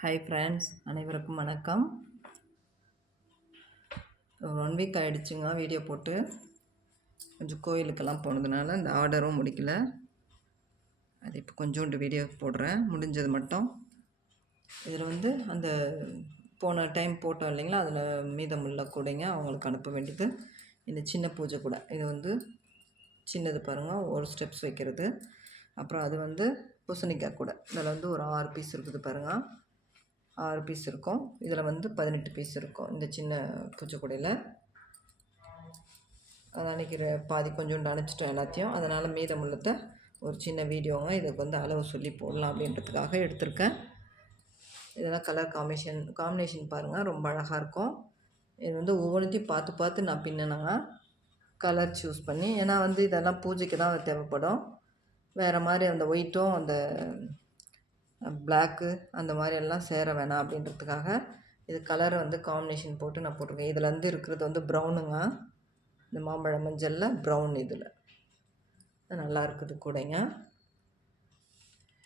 Hi friends அனைவருக்கும் வணக்கம். ஒரு ஒன் வீக் ஆகிடுச்சுங்க வீடியோ போட்டு. கொஞ்சம் கோயிலுக்கெல்லாம் போனதுனால இந்த ஆர்டரும் முடிக்கல. அது இப்போ கொஞ்சோண்டு வீடியோ போடுறேன். முடிஞ்சது மட்டும். இதில் வந்து அந்த போன டைம் போட்டோம் இல்லைங்களா? அதில் மீதமுள்ள கூடைங்க அவங்களுக்கு அனுப்ப வேண்டியது. இந்த சின்ன பூஜை கூட. இது வந்து சின்னது பாருங்கள் ஒரு ஸ்டெப்ஸ் வைக்கிறது. அப்புறம் அது வந்து பூசணிக்காய் கூட. இதில் வந்து ஒரு ஆறு பீஸ் இருக்குது பாருங்கள் ஆறு பீஸ் இருக்கும். இதில் வந்து பதினெட்டு பீஸ் இருக்கும். இந்த சின்ன பூச்சிக்கூடையில் அது அன்றைக்கி பாதி கொஞ்சோண்டு அணைச்சிட்டோம் எல்லாத்தையும். அதனால் மீதமுள்ளத்தை ஒரு சின்ன வீடியோங்க இதுக்கு வந்து அளவு சொல்லி போடலாம் அப்படின்றதுக்காக எடுத்திருக்கேன். இதெல்லாம் கலர் காம்பினேஷன் காம்பினேஷன் பாருங்கள் ரொம்ப அழகாக இருக்கும். இது வந்து ஒவ்வொன்றத்தையும் பார்த்து பார்த்து நான் பின்னினேங்க கலர் சூஸ் பண்ணி ஏன்னா வந்து இதெல்லாம் பூஜைக்கு தான் தேவைப்படும். வேறு மாதிரி அந்த ஒயிட்டும் அந்த பிளாக்கு அந்த மாதிரி எல்லாம் சேர வேணாம் அப்படின்றதுக்காக இது கலரை வந்து காம்பினேஷன் போட்டு நான் போட்டிருக்கேன். இதில் வந்து இருக்கிறது வந்து ப்ரௌனுங்க இந்த மாம்பழ மஞ்சளில் ப்ரௌன் இதில். நல்லா இருக்குது கூடங்க.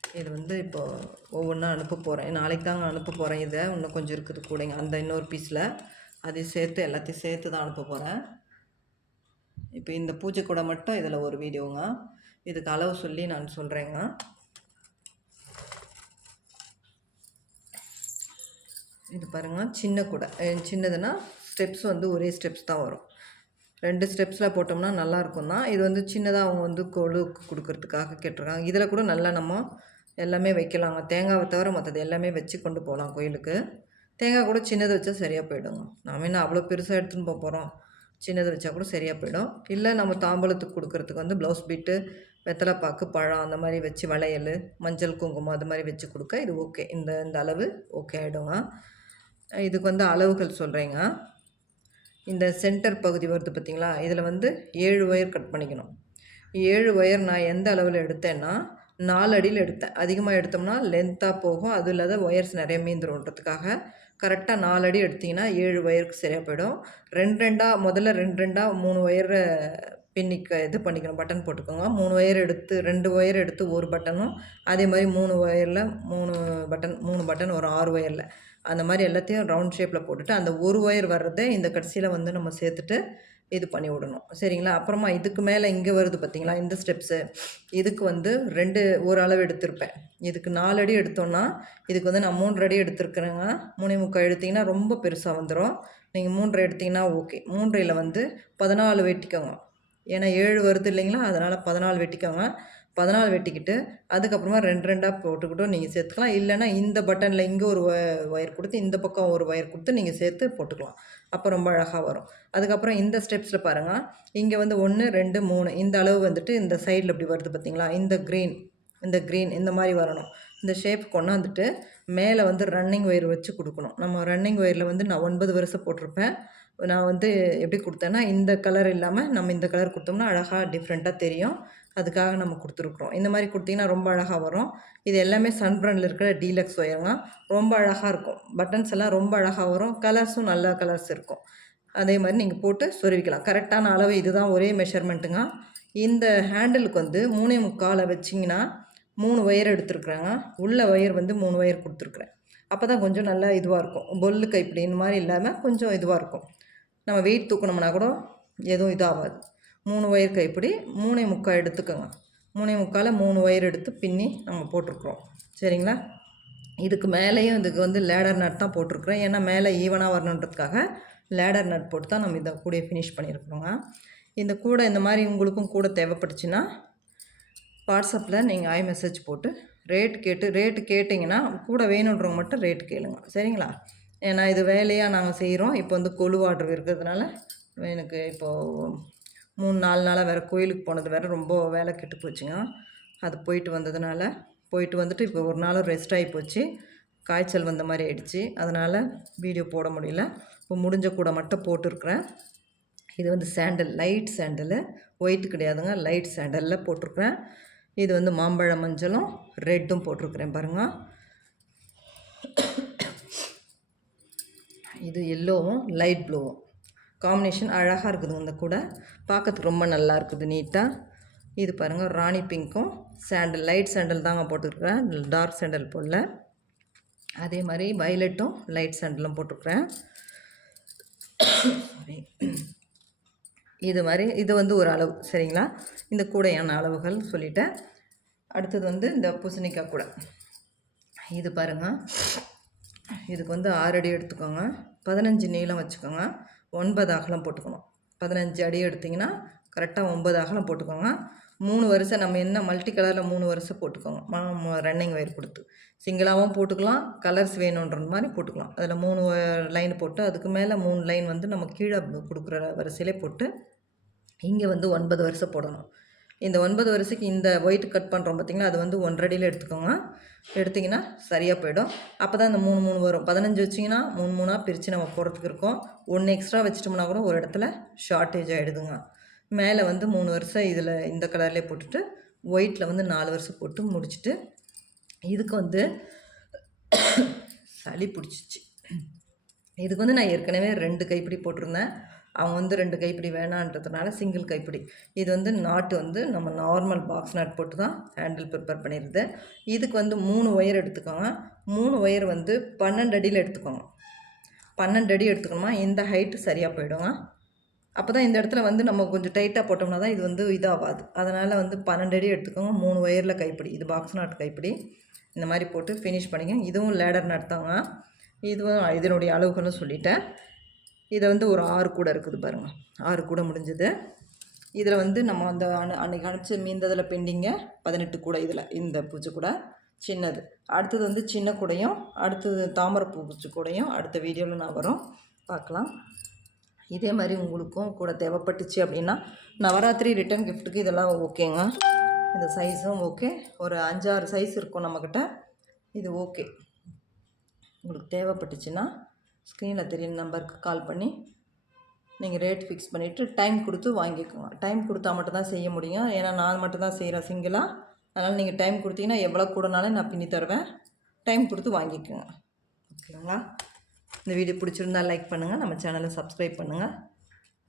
இது வந்து இப்போது ஒவ்வொன்றா அனுப்ப போகிறேன் நாளைக்கு தாங்க அனுப்ப போகிறேன் இதை. இன்னும் கொஞ்சம் இருக்குது கூடங்க. அந்த இன்னொரு பீஸில் அதையும் சேர்த்து எல்லாத்தையும் சேர்த்து தான் அனுப்ப போகிறேன் இப்போ இந்த பூஜை கூட மட்டும் இதில் ஒரு வீடியோங்க. இதுக்கு அளவு சொல்லி நான் சொல்கிறேங்க இது பாருங்கள் சின்ன கூடை. சின்னதுன்னா ஸ்டெப்ஸ் வந்து ஒரே ஸ்டெப்ஸ் தான் வரும். ரெண்டு ஸ்டெப்ஸில் போட்டோம்னா நல்லாயிருக்கும் தான் இது வந்து சின்னதாக அவங்க வந்து கொழு கொடுக்கறதுக்காக கேட்டிருக்காங்க. இதில் கூட நல்லா நம்ம எல்லாமே வைக்கலாங்க. தேங்காவை தவிர மற்றது எல்லாமே வச்சு கொண்டு போகலாம் கோயிலுக்கு. தேங்காய் கூட சின்னது வச்சா சரியாக போயிடுங்க. நாம என்ன அவ்வளோ பெருசாக எடுத்துன்னு போக போகிறோம் சின்னது வச்சா கூட சரியாக போயிடும். இல்லை நம்ம தாம்பூலத்துக்கு கொடுக்கறதுக்கு வந்து ப்ளவுஸ் பீட்டு வெத்தலைப்பாக்கு பழம் அந்த மாதிரி வச்சு வளையல் மஞ்சள் குங்குமம் அது மாதிரி வச்சு கொடுக்க இது ஓகே இந்த இந்த அளவு ஓகே ஆகிடுங்க இதுக்கு வந்து அளவுகள் சொல்கிறேங்க இந்த சென்டர் பகுதி வருது பார்த்தீங்களா இதில் வந்து ஏழு ஒயர் கட் பண்ணிக்கணும். ஏழு ஒயர் நான் எந்த அளவில் எடுத்தேன்னா நாலு அடியில் எடுத்தேன். அதிகமாக எடுத்தோம்னா லென்த்தாக போகும். அதுவும் இல்லாத ஒயர்ஸ் நிறைய மீந்துருன்றதுக்காக கரெக்டாக நாலு அடி எடுத்திங்கன்னா ஏழு ஒயருக்கு சரியாக போயிடும். ரெண்டு ரெண்டாக முதல்ல ரெண்டு ரெண்டாக மூணு ஒயரை பின்னிக்க இது பண்ணிக்கணும். பட்டன் போட்டுக்கோங்க. மூணு ஒயர் எடுத்து ரெண்டு ஒயர் எடுத்து ஒரு பட்டனும் அதே மாதிரி மூணு ஒயரில் மூணு பட்டன் மூணு பட்டன் ஒரு ஆறு ஒயரில் அந்த மாதிரி எல்லாத்தையும் ரவுண்ட் ஷேப்பில் போட்டுட்டு அந்த ஒரு ஒயர் வர்றதை இந்த கடைசியில் வந்து நம்ம சேர்த்துட்டு இது பண்ணி விடணும். சரிங்களா? அப்புறமா இதுக்கு மேலே இங்கே வருது பார்த்தீங்களா இந்த ஸ்டெப்ஸு இதுக்கு வந்து ரெண்டு ஒரு அளவு எடுத்திருப்பேன். இதுக்கு நாலு அடி எடுத்தோன்னா இதுக்கு வந்து நான் மூன்று அடி எடுத்திருக்கிறேங்க. மூணு முக்கால் எடுத்திங்கன்னா ரொம்ப பெருசாக வந்துடும் நீங்கள் மூன்றரை எடுத்திங்கன்னா ஓகே மூன்றையில் வந்து பதினாலு வெட்டிக்கோங்க. ஏன்னா ஏழு வருது இல்லைங்களா? அதனால் பதினாலு வெட்டிக்கோங்க. பதினாலு வெட்டிக்கிட்டு அதுக்கப்புறமா ரெண்டு ரெண்டாக போட்டுக்கிட்டும் நீங்கள் சேர்த்துக்கலாம். இல்லைன்னா இந்த பட்டனில் இங்கே ஒரு ஒயர் கொடுத்து இந்த பக்கம் ஒரு ஒயர் கொடுத்து நீங்கள் சேர்த்து போட்டுக்கலாம். அப்போ ரொம்ப அழகாக வரும். அதுக்கப்புறம் இந்த ஸ்டெப்ஸில் பாருங்கள் இங்கே வந்து ஒன்று ரெண்டு மூணு. இந்த அளவு வந்துட்டு இந்த சைடில் இப்படி வருது பார்த்தீங்களா இந்த க்ரீன் இந்த க்ரீன் இந்த மாதிரி வரணும். இந்த ஷேப் கொண்டாந்துட்டு மேலே வந்து ரன்னிங் ஒயர் வச்சு கொடுக்கணும். நம்ம ரன்னிங் ஒயரில் வந்து நான் ஒன்பது வருஷம் போட்டிருப்பேன். நான் வந்து எப்படி கொடுத்தேன்னா இந்த கலர் இல்லாமல் நம்ம இந்த கலர் கொடுத்தோம்னா அழகாக டிஃப்ரெண்ட்டாக தெரியும். அதுக்காக நம்ம கொடுத்துருக்குறோம். இந்த மாதிரி கொடுத்தீங்கன்னா ரொம்ப அழகாக வரும். இது எல்லாமே சன் பிராண்டில் இருக்கிற டீலக்ஸ் ஒயருங்க. ரொம்ப அழகாக இருக்கும். பட்டன்ஸ் எல்லாம் ரொம்ப அழகாக வரும். கலர்ஸும் நல்ல கலர்ஸ் இருக்கும். அதே மாதிரி நீங்கள் போட்டு சொருவிக்கலாம். கரெக்டான அளவு இதுதான் ஒரே மெஷர்மெண்ட்டுங்க இந்த ஹேண்டிலுக்கு வந்து மூணே முக்காலை வச்சிங்கன்னா மூணு ஒயர் எடுத்துருக்குறாங்க. உள்ள ஒயர் வந்து மூணு ஒயர் கொடுத்துருக்குறேன். அப்போ தான் கொஞ்சம் நல்லா இதுவாக இருக்கும். பொல்லு கைப்பிடி இந்த மாதிரி இல்லாமல் கொஞ்சம் இதுவாக இருக்கும். நம்ம வெயிட் தூக்கணும்னா கூட எதுவும் இதாகாது. மூணு ஒயர் கைப்பிடி மூணே முக்கால் எடுத்துக்கோங்க. மூணே முக்கால் மூணு ஒயர் எடுத்து பின்னி நம்ம போட்டிருக்குறோம். சரிங்களா? இதுக்கு மேலேயும் இதுக்கு வந்து லேடர் நட் தான் போட்டிருக்குறோம் ஏன்னா மேலே ஈவனாக வரணுன்றதுக்காக லேடர் நட் போட்டு தான் நம்ம இதை கூடையை ஃபினிஷ் பண்ணியிருக்கிறோங்க. இந்த கூடை இந்த மாதிரி உங்களுக்கும் கூட தேவைப்பட்டுச்சுன்னா வாட்ஸ்அப்பில் நீங்கள் ஐ மெசேஜ் போட்டு ரேட் கேட்டு ரேட்டு கேட்டிங்கன்னா கூட வேணுன்றவங்க மட்டும் ரேட் கேளுங்க. சரிங்களா? ஏன்னா இது வேலையாக நாங்கள் செய்கிறோம். இப்போ வந்து கொழு ஆர்டர் இருக்கிறதுனால எனக்கு இப்போது மூணு நாலு நாளாக வேறு கோயிலுக்கு போனது வேறு ரொம்ப வேலை கெட்டு போச்சுங்க. அது போயிட்டு வந்ததுனால போயிட்டு வந்துட்டு இப்போ ஒரு நாளும் ரெஸ்ட் ஆகி போச்சு. காய்ச்சல் வந்த மாதிரி ஆயிடுச்சு. அதனால் வீடியோ போட முடியல. இப்போ முடிஞ்ச கூட மட்டும் போட்டிருக்கிறேன். இது வந்து சேண்டல் லைட் சேண்டலு ஒயிட் கிடையாதுங்க லைட் சேண்டலில் போட்டிருக்கிறேன். இது வந்து மாம்பழ மஞ்சளும் ரெட்டும் போட்டிருக்கிறேன் பாருங்கள் இது எல்லோவும் லைட் ப்ளூவும் காம்பினேஷன் அழகாக இருக்குதுங்க இந்த கூட. பார்க்கறதுக்கு ரொம்ப நல்லா இருக்குது நீட்டாக இது பாருங்கள் ராணி பிங்க்கும் சாண்டல் லைட் சாண்டல் தாங்க போட்டுருக்குறேன். டார்க் சாண்டல் போடல. அதே மாதிரி வயலட்டும் லைட் சாண்டலும் போட்டிருக்குறேன். சாரி இது மாதிரி இது வந்து ஒரு அளவு சரிங்களா? இந்த கூடையான அளவுகள் சொல்லிட்டேன் அடுத்தது வந்து இந்த பூசணிக்காய் கூடை. இது பாருங்கள் இதுக்கு வந்து ஆறு அடி எடுத்துக்கோங்க. பதினஞ்சு நீளம் வச்சுக்கோங்க. ஒன்பது அகலம் போட்டுக்கணும். பதினஞ்சு அடி எடுத்திங்கன்னா கரெக்டாக ஒன்பது அகலம் போட்டுக்கோங்க. மூணு வருஷம் நம்ம என்ன மல்டி கலரில் மூணு வருஷம் போட்டுக்கோங்க. ரன்னிங் ஒயர் கொடுத்து. சிங்கிளாகவும் போட்டுக்கலாம் கலர்ஸ் வேணுன்ற மாதிரி போட்டுக்கலாம். அதில் மூணு லைன் போட்டு அதுக்கு மேலே மூணு லைன் வந்து நம்ம கீழே கொடுக்குற வரிசையிலே போட்டு இங்கே வந்து ஒன்பது வருஷம் போடணும். இந்த ஒன்பது வருஷத்துக்கு இந்த ஒயிட் கட் பண்ணுறோம் பார்த்தீங்களா அது வந்து ஒன்றடியில் எடுத்துக்கோங்க. எடுத்திங்கன்னா சரியாக போயிடும். அப்போ தான் இந்த மூணு மூணு வரும். பதினஞ்சு வச்சிங்கன்னா மூணு மூணாக பிரித்து நம்ம போகிறதுக்கு இருக்கோம். ஒன்று எக்ஸ்ட்ரா வச்சிட்டோம்னா கூட ஒரு இடத்துல ஷார்ட்டேஜ் ஆகிடுதுங்க மேலே வந்து மூணு வருஷம் இதில் இந்த கலர்லேயே போட்டுட்டு ஒயிட்டில் வந்து நாலு வருஷம் போட்டு முடிச்சுட்டு இதுக்கு வந்து சளி பிடிச்சிச்சு. இதுக்கு வந்து நான் ஏற்கனவே ரெண்டு கைப்பிடி போட்டிருந்தேன். அவங்க வந்து ரெண்டு கைப்பிடி வேணான்றதுனால சிங்கிள் கைப்பிடி. இது வந்து நாட்டு வந்து நம்ம நார்மல் பாக்ஸ் நாட் போட்டு தான் ஹேண்டில் ப்ரிப்பேர் பண்ணிடுது இதுக்கு வந்து மூணு ஒயர் எடுத்துக்கோங்க. மூணு ஒயர் வந்து பன்னெண்டு அடியில் எடுத்துக்கோங்க. பன்னெண்டு அடி எடுத்துக்கணுமா இந்த ஹைட்டு சரியாக போயிடுங்க. அப்போ தான் இந்த இடத்துல வந்து நம்ம கொஞ்சம் டைட்டாக போட்டோம்னா தான் இது வந்து இதாகாது. அதனால் வந்து பன்னெண்டு அடி எடுத்துக்கோங்க. மூணு ஒயரில் கைப்பிடி. இது பாக்ஸ் நாட் கைப்பிடி. இந்த மாதிரி போட்டு ஃபினிஷ் பண்ணிங்க இதுவும் லேடர் நாட் தாங்க. இதுவும் இதனுடைய அளவுகளும் சொல்லிட்டேன். இதை வந்து ஒரு ஆறு கூட இருக்குது பாருங்கள் ஆறு கூட முடிஞ்சது. இதில் வந்து நம்ம அந்த அணு அன்றைக்கி அனுப்பிச்சு மீந்ததில் பெண்டிங்க பதினெட்டு கூட இதில் இந்த பூச்சி கூட சின்னது. அடுத்தது வந்து சின்ன கூடையும் அடுத்தது தாமரை பூச்சி கூடையும் அடுத்த வீடியோவில் நான் வரும். பார்க்கலாம். இதே மாதிரி உங்களுக்கும் கூட தேவைப்பட்டுச்சு அப்படின்னா நவராத்திரி ரிட்டர்ன் கிஃப்ட்டுக்கு இதெல்லாம் ஓகேங்க. இந்த சைஸும் ஓகே. ஒரு அஞ்சாறு சைஸ் இருக்கும் நம்மக்கிட்ட. இது ஓகே. உங்களுக்கு தேவைப்பட்டுச்சுன்னா ஸ்க்ரீனில் தெரியும் நம்பருக்கு கால் பண்ணி நீங்கள் ரேட் ஃபிக்ஸ் பண்ணிவிட்டு டைம் கொடுத்து வாங்கிக்கோங்க. டைம் கொடுத்தா மட்டும்தான் செய்ய முடியும். ஏன்னா நான் மட்டும்தான் செய்கிறேன் சிங்கிளாக அதனால் நீங்கள் டைம் கொடுத்தீங்கன்னா எவ்வளோ கூடனாலும் நான் பின்னி தருவேன். டைம் கொடுத்து வாங்கிக்கோங்க. ஓகேங்களா இந்த வீடியோ பிடிச்சிருந்தா லைக் பண்ணுங்கள் நம்ம சேனலை சப்ஸ்கிரைப் பண்ணுங்கள்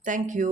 தேங்க்யூ